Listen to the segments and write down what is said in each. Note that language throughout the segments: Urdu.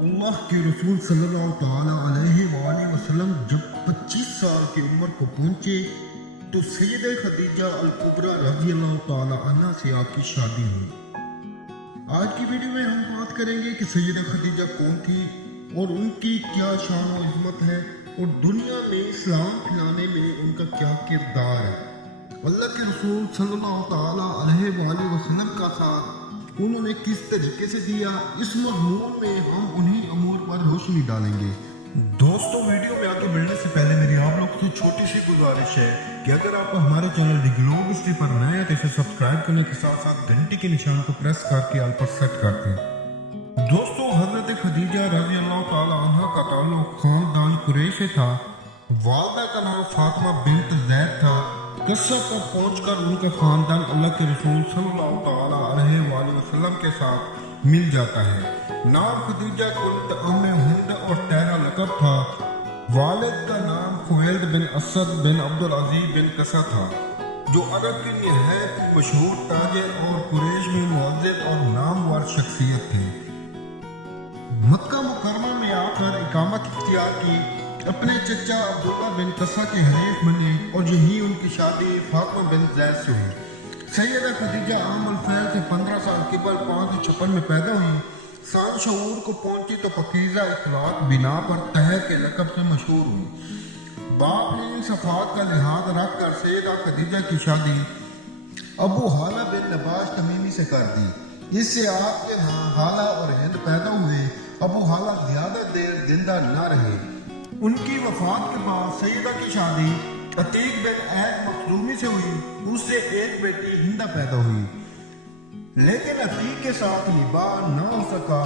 اللہ کے رسول صلی اللہ تعالی علیہ وآلہ وسلم جب 25 سال کی عمر کو پہنچے تو سید خدیجہ الکبریٰ رضی اللہ تعالی عنہ سے آپ کی شادی ہوئی۔ آج کی ویڈیو میں ہم بات کریں گے کہ سیدہ خدیجہ کون تھی اور ان کی کیا شان و عظمت ہے اور دنیا میں اسلام پھیلانے میں ان کا کیا کردار ہے۔ اللہ کے رسول صلی اللہ تعالی علیہ وآلہ وسلم کا ساتھ انہوں نے کس طریقے سے دیا، اس مضمون میں ہم انہی امور پر روشنی ڈالیں گے۔ دوستو، ویڈیو میں آگے بڑھنے سے پہلے میری آپ لوگ سے چھوٹی سی گزارش ہے کہ اگر آپ ہمارے چینل دی گلوب ہسٹری پر نئے ہیں تو اسے سبسکرائب کرنے کے ساتھ ساتھ گھنٹی کے نشان کو پریس کر کے آل پر سیٹ کر دیں۔ دوستو، حضرت خدیجہ رضی اللہ تعالی عنہ کا تعلق خاندان قریش سے تھا۔ والدہ کا نام فاطمہ بنت زید تھا۔ قصہ پر پہنچ کر ان کا خاندان اللہ کے رسول صلی اللہ تعالی علیہ وآلہ وسلم کے ساتھ مل جاتا ہے۔ نام خدیجہ کنت ام ہند اور تیرا لقب تھا۔ والد کا نام خویلد بن اسد بن عبدالعزیز بن قصہ تھا، جو عرب کی نہایت مشہور تاجر اور قریش میں معزز اور نامور شخصیت تھے۔ مکہ مکرمہ میں آ کر اقامت اختیار کی، اپنے چچا عبداللہ بن قصہ کے حریف بنے اور یہی ان کی شادی فاطمہ بن زید سے ہوئی۔ سیدہ خدیجہ عام الفیل سے 15 سال قبل 556 میں پیدا ہوئی۔ سان شعور کو پہنچی تو پاکیزہ اخلاق بنا پر طاہر کے لقب سے مشہور ہوئی۔ باپ نے ان صفات کا لحاظ رکھ کر سیدہ خدیجہ کی شادی ابو حالہ بن نباش تمیمی سے کر دی۔ اس سے آپ کے ہاں حالہ اور ہند پیدا ہوئے۔ ابو حالہ زیادہ دیر زندہ نہ رہے۔ ان کی وفات کے بعد سیدہ کی شادی عتیق بن عید مخزومی سے ہوئی۔ اس سے ایک بیٹی ہندہ پیدا ہوئی، لیکن عتیق کے ساتھ نباہ نہ ہو سکا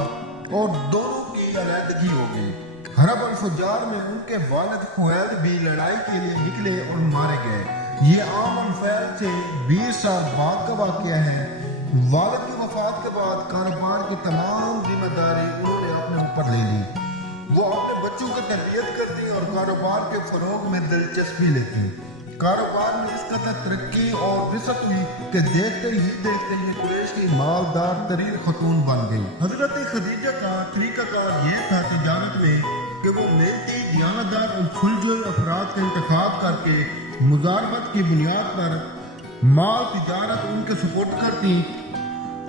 اور دونوں کی علیحدگی ہو گئی۔ حرب الفجار میں ان کے والد خویلد بھی لڑائی کے لیے نکلے اور مارے گئے۔ یہ عام الفیل سے 20 سال بعد کا واقعہ ہے۔ والد کی وفات کے بعد کاروبار کی تمام ذمہ داری انہوں نے اپنے اوپر لے لی۔ وہ اپنے بچوں کی تربیت کرتی اور کاروبار کے فروغ میں دلچسپی لیتی۔ کاروبار میں اس قدر ترقی اور وسعت ہوئی کہ دیکھتے ہی قریش کی مالدار ترین خاتون بن گئی۔ حضرت خدیجہ کا طریقہ کار یہ تھا تجارت میں کہ وہ محنتی، دیانتدار اور کھلجوئے افراد کا انتخاب کر کے مزاربت کی بنیاد پر مال تجارت ان کے سپرد کرتی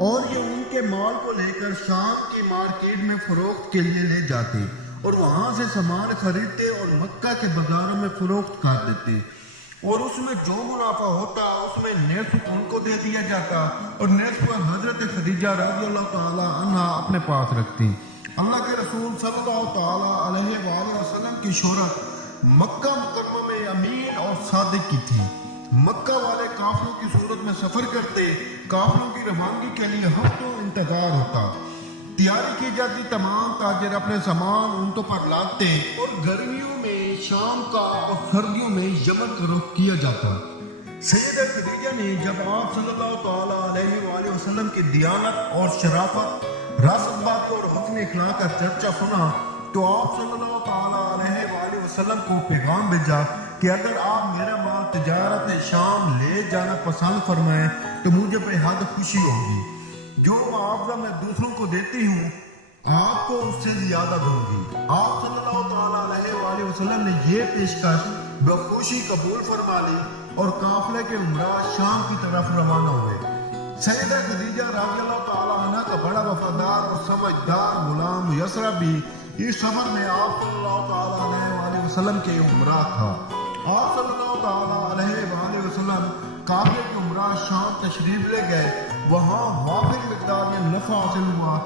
اور یہ ان کے مال کو لے کر شام کی مارکیٹ میں فروخت کے لیے لے جاتے اور وہاں سے سامان خریدتے اور مکہ کے بازاروں میں فروخت کر دیتے، اور اس میں جو منافع ہوتا اس میں نصف ان کو دے دیا جاتا اور نصف حضرت خدیجہ رضی اللہ تعالی عنہ اپنے پاس رکھتی۔ اللہ کے رسول صلی اللہ تعالی علیہ وآلہ وسلم کی شہرت مکہ مکرمہ میں امین اور صادق کی تھی۔ مکہ والے کافروں کی صورت میں سفر کرتے، کافروں کی روانگی کے لیے ہفتوں انتظار ہوتا، تیاری کی جاتی، تمام تاجر اپنے سامان اونٹوں پر لاتے اور گرمیوں میں شام کا اور سردیوں میں یمن کا رخ کیا جاتا۔ سیدہ خدیجہ نے جب آپ صلی اللہ تعالی علیہ وآلہ وسلم کی دیانت اور شرافت، راسخ اور حسن اخلاق کا چرچا سنا تو آپ صلی اللہ تعالی علیہ وآلہ وسلم کو پیغام بھیجا کہ اگر آپ میرا مال تجارت شام لے جانا پسند فرمائیں تو مجھے بے حد خوشی ہوگی۔ جو معاوضہ میں دوسروں کو دیتی ہوں آپ کو اس سے زیادہ دوں گی۔ آپ صلی اللہ تعالی علیہ وآلہ وسلم نے یہ پیشکش بخوشی قبول فرما لی اور قافلے کے عمراء شام کی طرف روانہ ہوئے۔ سیدہ خدیجہ رضی اللہ تعالی عنہ کا بڑا وفادار اور سمجھدار غلام یسرا بھی اس سفر میں آپ صلی اللہ تعالی علیہ وآلہ وسلم کے عمراء تھا۔ آپ صلی اللہ تعالی علیہ وآلہ وسلم قافلے کے عمراء شام تشریف لے گئے۔ وہاں وافر مقدار میں نفع حاصل ہوا۔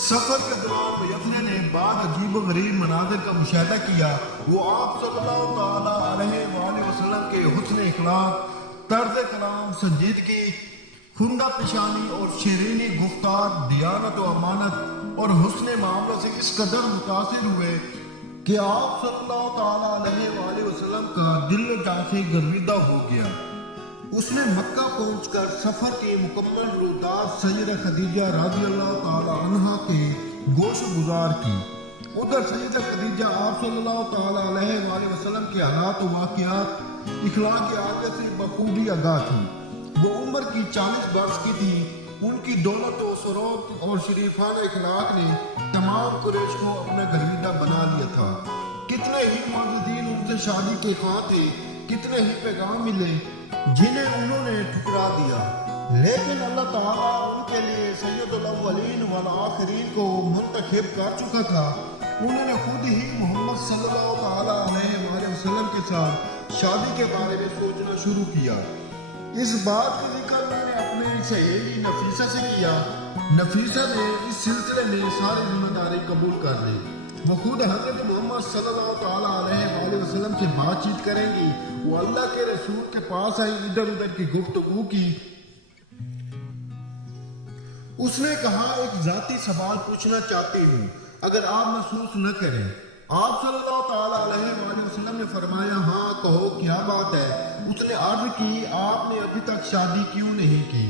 سفر کے دوران یسرا نے بعض عجیب و غریب مناظر کا مشاہدہ کیا۔ وہ آپ صلی اللہ تعالی علیہ وآلہ وسلم کے حسن اخلاق، طرز کلام، سنجیدگی، خندہ پیشانی اور شیرینی گفتار، دیانت و امانت اور حسن معاملہ سے اس قدر متاثر ہوئے کہ آپ صلی اللہ تعالی علیہ وآلہ وسلم کا دل و جان سے گرویدہ ہو گیا۔ اس نے مکہ پہنچ کر سفر کی مکمل رویداد سیدہ خدیجہ رضی اللہ تعالی عنہ کے گوش گزار کی۔ ادھر سیدہ خدیجہ آپ صلی اللہ تعالی علیہ وآلہ وسلم کے حالات و واقعات، اخلاق عالیہ سے بخوبی آگاہ تھی۔ وہ عمر کی 40 برس کی تھی ان کی دولت و ثروت اور شریفانہ اخلاق نے تمام قریش کو اپنا گرویدہ بنا لیا تھا۔ کتنے ہی معززین ان سے شادی کے خواہاں تھے، کتنے ہی پیغام ملے جنہیں انہوں نے ٹھکرا دیا، لیکن اللہ تعالیٰ ان کے لیے سید الاولین والآخرین کو منتخب کر چکا تھا۔ انہوں نے خود ہی محمد صلی اللہ تعالیٰ علیہ وآلہ وسلم کے ساتھ شادی کے بارے میں سوچنا شروع کیا۔ اس بات کا ذکر میں نے اپنے سہیلی نفیسہ سے کیا۔ نفیسہ نے اس سلسلے میں ساری ذمہ داری قبول کر لی۔ وہ خود حضرت محمد صلی اللہ تعالیٰ علیہ وآلہ وسلم سے بات چیت کریں گی۔ وہ اللہ کے رسول کے پاس آئی، ادھر ادھر کی گفتگو کی۔ اس نے کہا، ایک ذاتی سوال پوچھنا چاہتی ہوں، اگر آپ محسوس نہ کریں۔ آپ صلی اللہ تعالیٰ علیہ وآلہ وسلم نے فرمایا، ہاں کہو کیا بات ہے؟ اس نے عرض کی، آپ نے ابھی تک شادی کیوں نہیں کی؟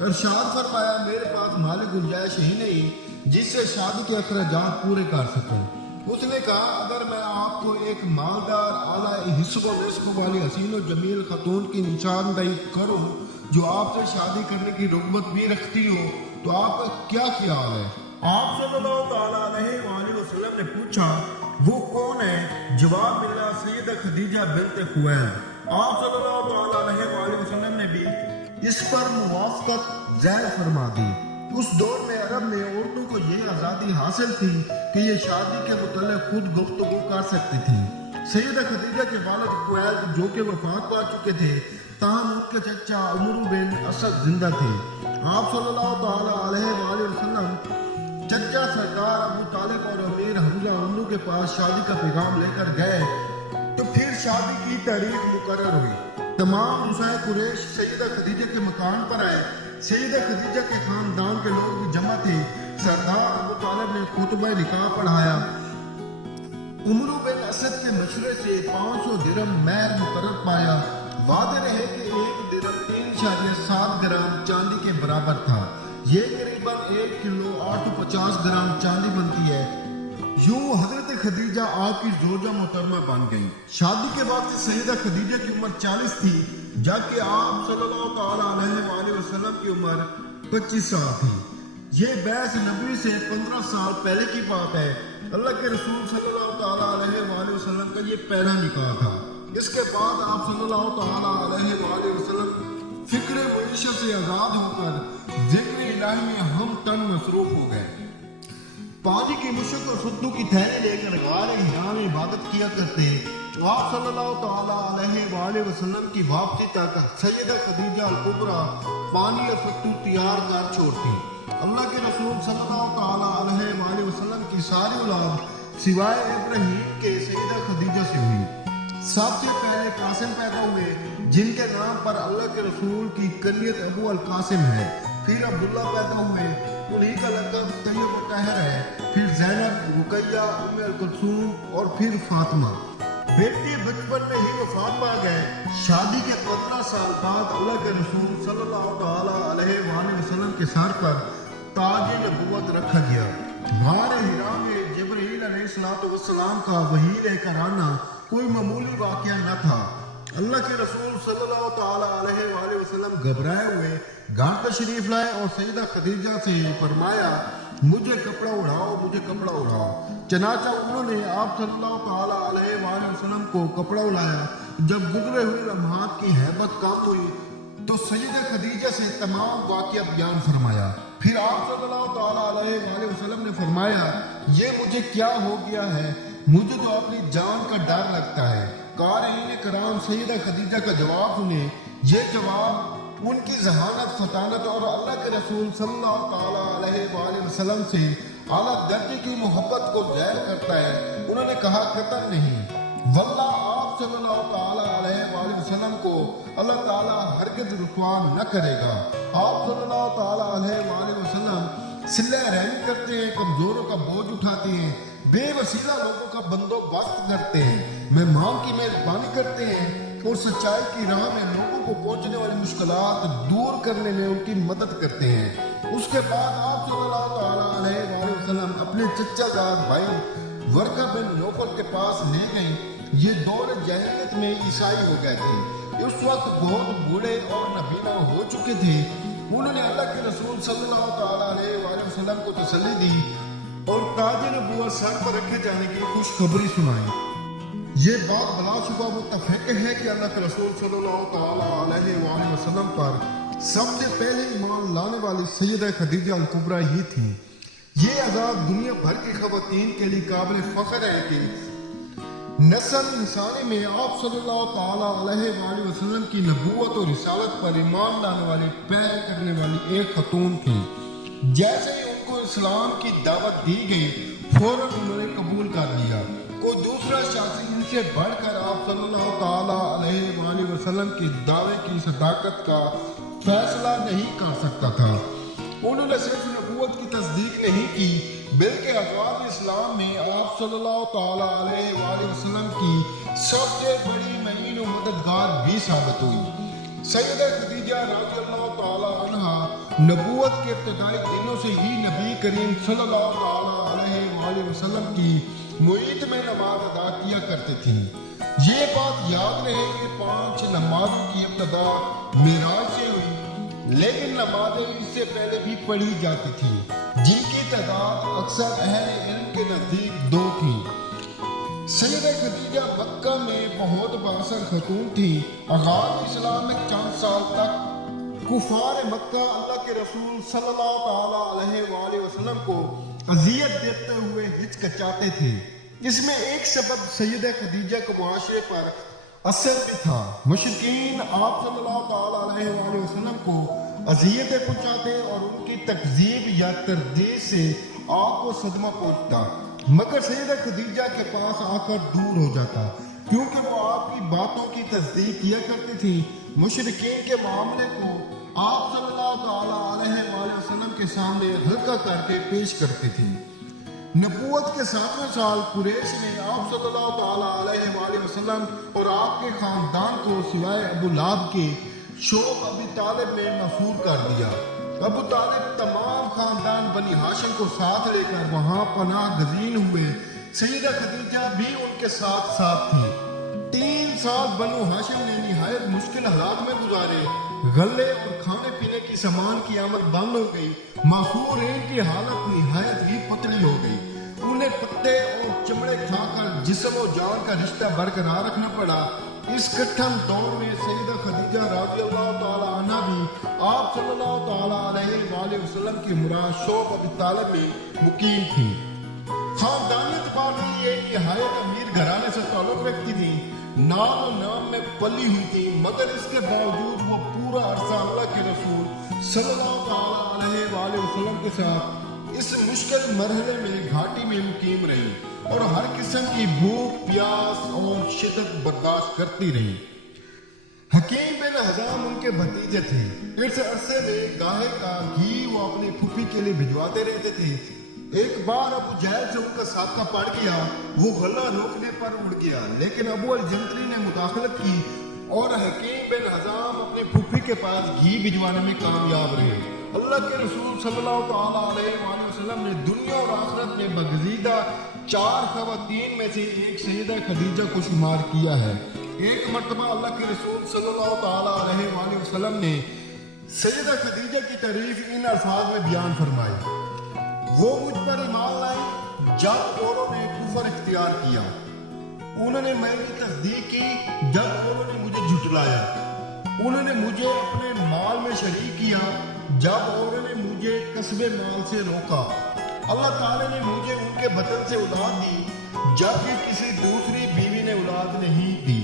ارشاد فرمایا، میرے پاس مالی گنجائش ہی نہیں جس سے شادی کے اخراجات پورے کر سکوں۔ اس نے کہا، اگر میں آپ کو ایک مالدار اعلیٰ حسب و نسب والی حسین و جمیل خاتون کی نشاندہی کروں جو آپ سے شادی کرنے کی رغبت بھی رکھتی ہو تو آپ کا کیا خیال ہے؟ آپ صلی اللہ تعالیٰ علیہ وآلہ وسلم نے پوچھا، وہ کون ہے؟ جواب ملا، سیدہ خدیجہ بنت خویلد۔ آپ صلی اللہ تعالیٰ علیہ وآلہ وسلم نے بھی اس پر موافقت ظاہر فرما دی۔ اس دور میں عرب میں عورتوں کو یہ آزادی حاصل تھی کہ یہ شادی کے متعلق خود گفتگو کر سکتی تھی۔ سیدہ خدیجہ کے والد خویلد جو کہ وفات پا چکے تھے، تاہم ان کے چچا عمرو بن اسد زندہ تھے۔ آپ صلی اللہ تعالیٰ علیہ وآلہ وسلم چچا سردار ابو طالب اور امیر حمزہ عمرو کے پاس شادی کا پیغام لے کر گئے تو پھر شادی کی تاریخ مقرر ہوئی۔ تمام نسائے قریش سیدہ خدیجہ کے مکان پر آئے۔ سیدہ خدیجہ کے خاندان کے لوگ بھی جمع تھے۔ سردار ابو طالب نے خطبہ نکاح پڑھایا۔ عمرو بن اسد کے مشورے سے 500 درہم مہر مقرر پایا۔ وعدے رہے کہ ایک درہم 3.7 گرام چاندی کے برابر تھا۔ یہ قریباً 1 کلو 850 گرام چاندی بنتی ہے۔ یوں حضرت خدیجہ آپ کی زوجہ محترمہ بن گئی۔ شادی کے وقت سیدہ خدیجہ کی عمر 40 تھی، جبکہ آپ صلی اللہ تعالیٰ علیہ وآلہ وسلم کی عمر 25 سال تھی۔ یہ بعث نبوی سے 15 سال پہلے کی بات ہے۔ اللہ کے رسول صلی اللہ تعالیٰ علیہ وآلہ وسلم کا یہ پہلا نکاح تھا۔ اس کے بعد آپ صلی اللہ تعالیٰ علیہ وآلہ وسلم فکر معیشت سے آزاد ہو کر ذکر الہی میں ہم تن مصروف ہو گئے۔ پانی کی مشک اور ستو کی تھیلی لے کر غار ہرا میں عبادت کیا کرتے۔ آپ صلی اللہ تعالیٰ علیہ وآلہ وسلم کی واپسی تک سیدہ خدیجہ الکبریٰ پانی اور ستو تیار کر چھوڑتی۔ اللہ کے رسول صلی اللہ تعالیٰ علیہ وآلہ وسلم کی ساری اولاد سوائے ابراہیم کے سیدہ خدیجہ سے ہوئی۔ سب سے پہلے قاسم پیدا ہوئے، جن کے نام پر اللہ کے رسول کی کنیت ابو القاسم ہے۔ پھر عبداللہ پیدا ہوئے، انہی کا لقب طیب و طاہر ہے۔ پھر زینب، رقیہ، ام کلثوم اور پھر فاطمہ۔ بیٹی بچپن میں ہی وفات پا گئے۔ شادی کے 15 سال بعد اللہ کے رسول صلی اللہ تعالیٰ علیہ وآلہ وسلم کے سر پر تاج نبوت رکھا گیا۔ غار ہرا میں جبرائیل علیہ السلام کا وحی لے کر آنا کوئی معمولی واقعہ نہ تھا۔ اللہ کے رسول صلی اللہ تعالیٰ علیہ وآلہ وسلم گھبرائے ہوئے گھر تشریف لائے اور سیدہ خدیجہ سے فرمایا، مجھے کپڑا اڑاؤ، مجھے کپڑا اڑاؤ۔ چنانچہ انہوں نے آپ صلی اللہ تعالیٰ علیہ وآلہ وسلم کو کپڑا اڑایا۔ جب گزرے ہوئے لمحات کی ہیبت کم ہوئی تو سیدہ خدیجہ سے تمام واقعہ بیان فرمایا۔ پھر آپ صلی اللہ تعالیٰ علیہ وآلہ وسلم نے فرمایا، یہ مجھے کیا ہو گیا ہے؟ مجھے تو اپنی جان کا ڈر لگتا ہے۔ قارئین کرام سیدہ خدیجہ کا جواب سنیں۔ یہ جواب ان کی ذہانت، فطانت اور اللہ کے رسول صلی اللہ تعالیٰ علیہ وآلہ وسلم سے اعلیٰ درجے کی محبت کو ظاہر کرتا ہے۔ انہوں نے کہا، قطعاً نہیں، واللہ آپ صلی اللہ تعالیٰ علیہ وآلہ وسلم کو اللہ تعالیٰ ہرگز رسوا نہ کرے گا۔ آپ صلی اللہ تعالیٰ علیہ وآلہ وسلم صلہ رحمی کرتے ہیں، کمزوروں کا بوجھ اٹھاتے ہیں، بے وسیلہ لوگوں کا بندوبست کرتے ہیں، مہمان کی میزبانی کرتے ہیں اور سچائی کی راہ میں لوگوں کو پہنچنے والی مشکلات دور کرنے میں ان کی مدد کرتے ہیں۔ اس کے بعد آپ صلی اللہ تعالیٰ علیہ وآلہ وسلم اپنے چچا زاد بھائی ورقہ بن نوفل کے پاس لے گئے۔ یہ دور جاہلیت میں عیسائی ہو گئے تھے۔ اس وقت بہت بوڑھے اور نابینا ہو چکے تھے۔ انہوں نے اللہ کے رسول صلی اللہ تعالیٰ علیہ وآلہ وسلم کو تسلی دی اور تاج نبوت سر پر رکھے جانے کی خوشخبری سنائی۔ یہ بات بلا شبہ متفق ہے کہ اللہ کے رسول صلی اللہ تعالیٰ علیہ وآلہ وسلم پر سب سے پہلے ایمان لانے والی سیدہ خدیجہ الکبریٰ ہی تھیں۔ یہ عذاب دنیا بھر کی خواتین کے لیے قابل فخر ہے کہ نسل انسانی میں آپ صلی اللہ تعالیٰ علیہ وآلہ وسلم کی نبوت اور رسالت پر ایمان لانے والی پہل کرنے والی ایک خاتون تھی۔ جیسے ہی ان کو اسلام کی دعوت دی گئی فوراً انہوں نے قبول کر لیا۔ کوئی دوسرا شخص ان سے بڑھ کر آپ صلی اللہ تعالیٰ علیہ وآلہ وسلم کے دعوے کی صداقت کا فیصلہ نہیں کر سکتا تھا۔ انہوں نے صرف نبوت کی تصدیق نہیں کی بلکہ ازواج اسلام میں آپ صلی اللہ تعالیٰ علیہ وآلہ وسلم کی سب سے بڑی معین و مددگار بھی ثابت ہوئی۔ سیدہ خدیجہ رضی اللہ تعالیٰ عنہا نبوت کے ابتدائی دنوں سے ہی نبی کریم صلی اللہ تعالیٰ علیہ وآلہ وسلم کی معیت میں نماز ادا کیا کرتے تھیں۔ یہ بات یاد رہے کہ 5 نمازوں کی ابتدا معراج سے ہوئی، لیکن نمازیں اس سے پہلے بھی پڑھی جاتی تھیں جن کی تعداد اکثر اہل علم کے نزدیک 2 تھی۔ سیدہ خدیجہ مکہ میں بہت بااثر خاتون تھی۔ آغاز اسلام میں چند سال تک کفار مکہ اللہ کے رسول صلی اللہ تعالیٰ علیہ وآلہ وسلم کو اذیت دیتے ہوئے ہچکچاتے تھے۔ اس میں ایک سبب سیدہ خدیجہ کے معاشرے پر اثر بھی تھا۔ مشرکین آپ صلی اللہ تعالیٰ علیہ وآلہ وسلم کو اذیتیں پہنچاتے اور ان کی تکذیب یا تردید سے آپ کو صدمہ پہنچتا، مگر سیدہ خدیجہ کے پاس آ کر دور ہو جاتا کیونکہ وہ آپ کی باتوں کی تصدیق کیا کرتی تھی۔ مشرکین کے معاملے کو آپ صلی اللہ تعالیٰ علیہ وآلہ وسلم کے سامنے ہلکا کر کے پیش کرتی تھی۔ نبوت کے 7ویں سال قریش نے آپ صلی اللہ تعالیٰ علیہ وآلہ وسلم اور آپ کے خاندان کو سوائے ابو لہب کے شوق ابی طالب میں محصور کر دیا۔ ابو طالب تمام خاندان بنی ہاشم کو ساتھ لے کر وہاں پناہ گزین ہوئے۔ سیدہ خدیجہ بھی ان کے ساتھ تھی۔ 3 سال بنو ہاشم نے نہایت مشکل حالات میں گزارے۔ غلے اور کھانے پینے کی سامان کی آمد بند ہو گئی۔ محصورین کی حالت نہایت ہی پتلی ہو گئی۔ انہیں پتے اور چمڑے کھا کر جسم و جان کا رشتہ برقرار رکھنا پڑا۔ اس کٹھن دور میں سیدہ خدیجہ رضی اللہ تعالیٰ عنہ بھی آپ صلی اللہ تعالیٰ علیہ وآلہ وسلم کی مراد شوق ابی طالب میں مقیم تھی۔ خاندانی اعتبار سے یہ نہایت امیر گھرانے سے تعلق رکھتی تھی۔ نام و نام میں پلی ہوئی تھی، مگر اس کے باوجود وہ پورا عرصہ اللہ کے رسول صلی اللہ تعالیٰ علیہ وآلہ وسلم کے ساتھ اس مشکل مرحلے میں گھاٹی میں مقیم رہی اور ہر قسم کی بھوک پیاس اور شدت برداشت کرتی رہی۔ حکیم بن حزام ان کے بھتیجے تھے۔ اس عرصے میں گاہے کا گھی وہ اپنی پھوپھی کے لیے بھجواتے رہتے تھے۔ ایک بار ابو جہل سے ان کا سابقہ پڑ گیا، وہ غلہ روکنے پر اڑ گیا، لیکن ابو الجندری نے مداخلت کی اور حکیم بن حزام اپنی پھوپھی کے پاس گھی بھجوانے میں کامیاب رہے۔ اللہ کے رسول صلی اللہ تعالیٰ علیہ وآلہ وسلم نے دنیا اور آخرت میں برگزیدہ 4 خواتین میں سے ایک سیدہ خدیجہ کو شمار کیا ہے۔ ایک مرتبہ اللہ کے رسول صلی اللہ تعالیٰ علیہ وآلہ وسلم نے سیدہ خدیجہ کی تعریف ان الفاظ میں بیان فرمائی: وہ مجھ پر ایمان لائی جب اوروں نے کفر اختیار کیا، انہوں نے میری تصدیق کی جب اوروں نے مجھے جھٹلایا، انہوں نے مجھے اپنے مال میں شریک کیا جب اوروں نے مجھے کسب مال سے روکا۔ اللہ تعالیٰ نے مجھے ان کے بطن سے اولاد دی جبکہ کسی دوسری بیوی نے اولاد نہیں دی۔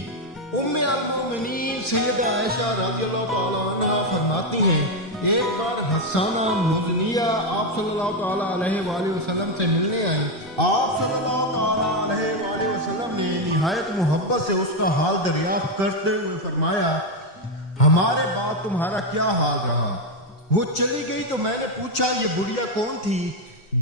ام المؤمنین سیدہ عائشہ رضی اللہ تعالیٰ عنہ فرماتی ہیں، ایک بار حسانہ مزنیہ آپ صلی اللہ تعالیٰ علیہ وآلہ وسلم سے ملنے آئے۔ آپ صلی اللہ تعالیٰ علیہ وآلہ وسلم نے نہایت محبت سے اس کا حال دریافت کرتے ہوئے فرمایا: ہمارے بعد تمہارا کیا حال رہا؟ وہ چلی گئی تو میں نے پوچھا یہ بڑھیا کون تھی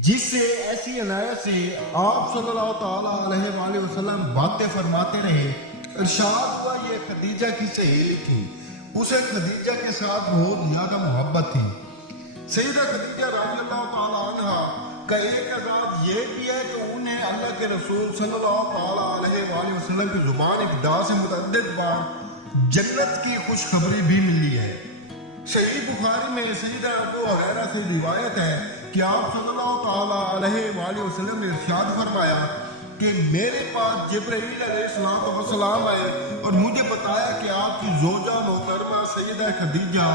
جس سے ایسی عنایت سے آپ صلی اللہ تعالیٰ علیہ وآلہ وسلم باتیں فرماتے رہے؟ ارشاد ہوا یہ خدیجہ کی سہیلی تھی، اسے خدیجہ کے ساتھ بہت زیادہ محبت تھی۔ سیدہ خدیجہ رضی اللہ تعالیٰ عنہ کا ایک اعزاز یہ بھی ہے کہ انہیں اللہ کے رسول صلی اللہ تعالیٰ علیہ وآلہ وسلم کی زبان ابدا سے متعدد بار جنت کی خوشخبری بھی ملی ہے۔ صحیح بخاری میں سیدنا ابو ہریرہ سے روایت ہے کہ آپ صلی اللہ تعالیٰ علیہ وآلہ وسلم نے ارشاد فرمایا کہ میرے پاس جبرائیل علیہ السلام آئے اور مجھے بتایا کہ آپ کی زوجہ محترمہ سیدہ خدیجہ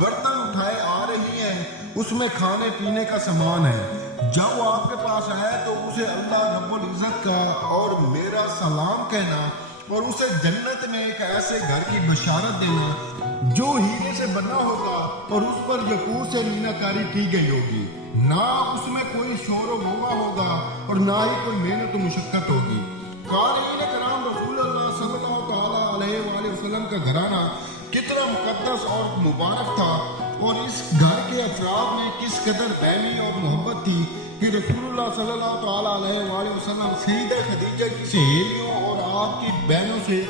برتن اٹھائے آ رہی ہیں، اس میں کھانے پینے کا سامان ہے۔ جب وہ آپ کے پاس آئے تو اسے اللہ رب العزت کا اور میرا سلام کہنا اور اسے جنت میں ایک ایسے گھر کی بشارت دینا جو ہیرے سے بنا ہوگا اور اس پر یاقوت سے مینہ کاری کی گئی ہوگی، نہ اس میں کوئی شور و غوغا ہوگا اور نہ ہی کوئی محنت و مشقت ہوگی۔ قارئین کرام، رسول اللہ صلی اللہ تعالیٰ علیہ وآلہ وسلم کا گھرانہ کتنا مقدس اور مبارک تھا اور اس گھر کے افراد میں کس قدر بہمی اور محبت تھی کہ رسول اللہ صلی اللہ تعالیٰ علیہ وآلہ وسلم سیدہ خدیجہ کی سہیلیوں اور آپ کی بہنوں سے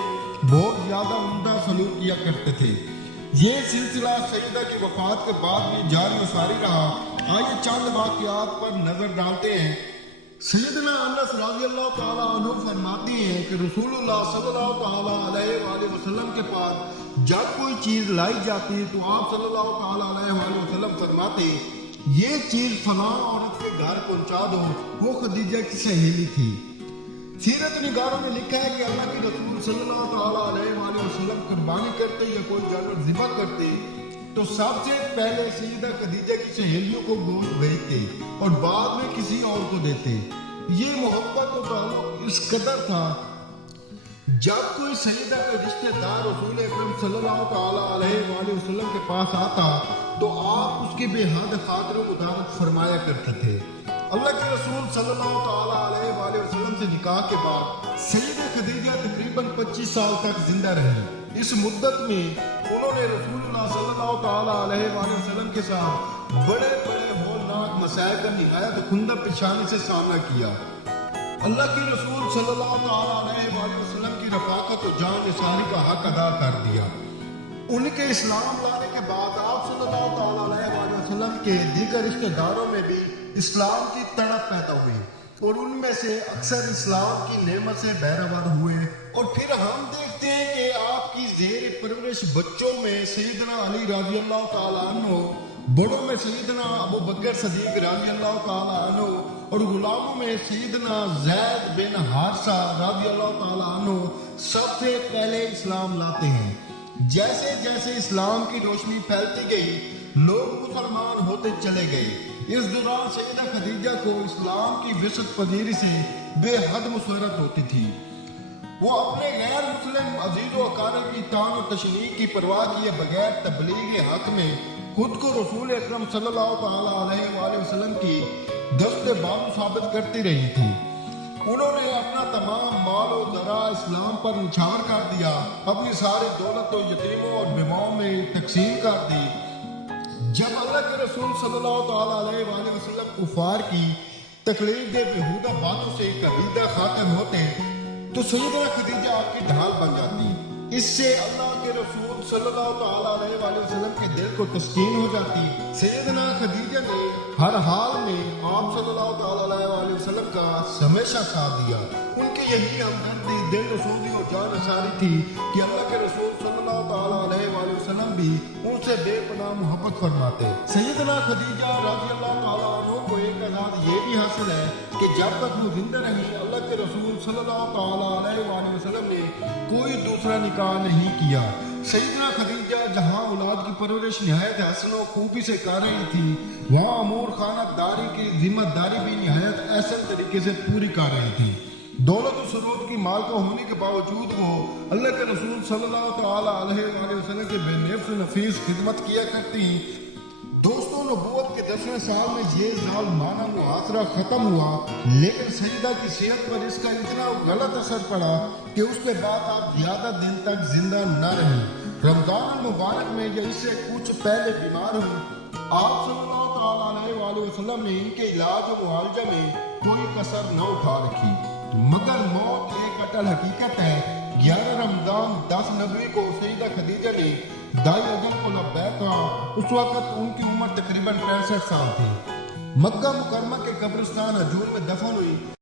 بہت زیادہ عمدہ سلوک کیا کرتے تھے۔ یہ سلسلہ سیدہ کی وفات کے بعد بھی جاری و ساری رہا۔ آئیے چند واقعات پر نظر ڈالتے ہیں۔ سیدنا انس رضی اللہ تعالیٰ عنہ فرماتے ہیں کہ رسول اللہ صلی اللہ تعالیٰ علیہ وآلہ وسلم کے پاس جب کوئی چیز لائی جاتی تو آپ صلی اللہ تعالیٰ علیہ وآلہ وسلم فرماتے یہ چیز فلاں عورت کے گھر پہنچا دو، وہ خدیجہ کی سہیلی تھی۔ سیرت نگاروں نے لکھا ہے کہ اللہ کے رسول صلی اللہ تعالیٰ علیہ وآلہ وسلم قربانی کرتے یا کوئی جانور ذبح کرتے تو سب سے پہلے سیدہ خدیجہ کی سہیلیوں کو گوشت بھیجتے اور بعد میں کسی اور کو دیتے۔ یہ محبت و تعلق اس قدر تھا جب کوئی سیدہ کا رشتہ دار رسول اکرم صلی اللہ تعالیٰ علیہ وآلہ وسلم کے پاس آتا تو آپ اس کی بے حد خاطر و مدارت فرمایا کرتے تھے۔ اللہ کے رسول صلی اللہ تعالیٰ علیہ وآلہ وسلم سے نکاح کے بعد سیدہ خدیجہ تقریباً 25 سال تک زندہ رہی۔ اس مدت میں انہوں نے رسول اللہ صلی اللہ تعالیٰ علیہ وآلہ وسلم کے ساتھ بڑے بڑے ہولناک مسائل کا نہایت خندہ پیشانی سے سامنا کیا۔ اللہ کے رسول صلی اللہ تعالیٰ علیہ وآلہ وسلم کی رفاقت و جان نثاری کا حق ادا کر دیا۔ ان کے اسلام لانے کے بعد آپ صلی اللہ تعالیٰ علیہ وآلہ وسلم کے دیگر رشتہ داروں میں بھی اسلام کی تڑپ پیدا ہوئی اور ان میں سے اکثر اسلام کی نعمت سے بہرہور ہوئے۔ اور پھر ہم دیکھتے ہیں کہ آپ کی زیر پرورش بچوں میں سیدنا علی رضی اللہ تعالیٰ عنہ، بڑوں میں سیدنا ابو بکر صدیق رضی اللہ تعالیٰ عنہ اور غلاموں میں سیدنا زید بن حارثہ رضی اللہ تعالیٰ عنہ سب سے پہلے اسلام لاتے ہیں۔ جیسے جیسے اسلام کی روشنی پھیلتی گئی لوگ مسلمان ہوتے چلے گئے۔ اس دوران سیدہ خدیجہ کو اسلام کی وسعت پذیری سے بے حد مسرت ہوتی تھی۔ وہ اپنے غیر مسلم عزیز و اقارب کی طعن و تشنیع کی پرواہ کیے بغیر تبلیغ حق میں خود کو رسول اکرم صلی اللہ تعالیٰ علیہ وآلہ وسلم کی دست بازو ثابت کرتی رہی تھی۔ انہوں نے اپنا تمام مال و زرع اسلام پر نچھاور کر دیا، اپنی ساری دولت و یتیموں اور بیواؤں میں تقسیم کر دی۔ جب اللہ کے رسول صلی اللہ تعالیٰ علیہ وآلہ وسلم کفار کی تقلید بیہودہ باتوں سے قریدہ خاطر ہوتے تو سیدہ خدیجہ آپ کی ڈھال بن جاتی۔ اس سے اللہ کے رسول صلی اللہ تعالیٰ علیہ وآلہ وسلم کے دل کو تسکین ہو جاتی۔ سیدنا خدیجہ نے ہر حال میں آپ صلی اللہ تعالیٰ علیہ وآلہ وسلم کا ہمیشہ ساتھ دیا۔ ان کی یہی ہمدردی، دل رسولی اور جان نثاری تھی کہ اللہ کے رسول صلی اللہ تعالیٰ علیہ وآلہ وسلم بھی ان سے بے پناہ محبت فرماتے۔ سیدنا خدیجہ رضی اللہ تعالیٰ عنہ کو ایک اعزاز یہ بھی حاصل ہے کہ جب تک وہ زندہ رہی اللہ کے رسول صلی اللہ تعالیٰ علیہ وآلہ وسلم نے کوئی دوسرا نکاح نہیں کیا۔ سیدنا خدیجہ جہاں اولاد کی پرورش نہایت حسن و خوبی سے کر رہی تھی، وہاں امور خانہ داری کی ذمہ داری بھی نہایت احسن طریقے سے پوری کر رہی تھی۔ دولت و ثروت کی مالکہ ہونے کے باوجود وہ اللہ کے رسول صلی اللہ تعالیٰ علیہ وآلہ وسلم کے بے نفس و نفیس خدمت کیا کرتی۔ دوستوں، نبوت کے 10ویں سال میں یہ ظالمانہ محاصرہ ختم ہوا، لیکن سیدہ کی صحت پر اس کا اتنا غلط اثر پڑا کہ اس کے بعد آپ زیادہ دن تک زندہ نہ رہی۔ رمضان المبارک میں یا اس سے کچھ پہلے بیمار ہوئی۔ آپ صلی اللہ تعالیٰ علیہ وآلہ وسلم نے ان کے علاج و معالجہ میں کوئی کسر نہ اٹھا رکھی، مگر موت ایک اٹل حقیقت ہے۔ 11 رمضان 10 نبوی کو سیدہ خدیجہ نے دائی اجل کو لبیک کہا۔ اس وقت ان کی عمر تقریباً 65 سال تھی۔ مکہ مکرمہ کے قبرستان حجور میں دفن ہوئی۔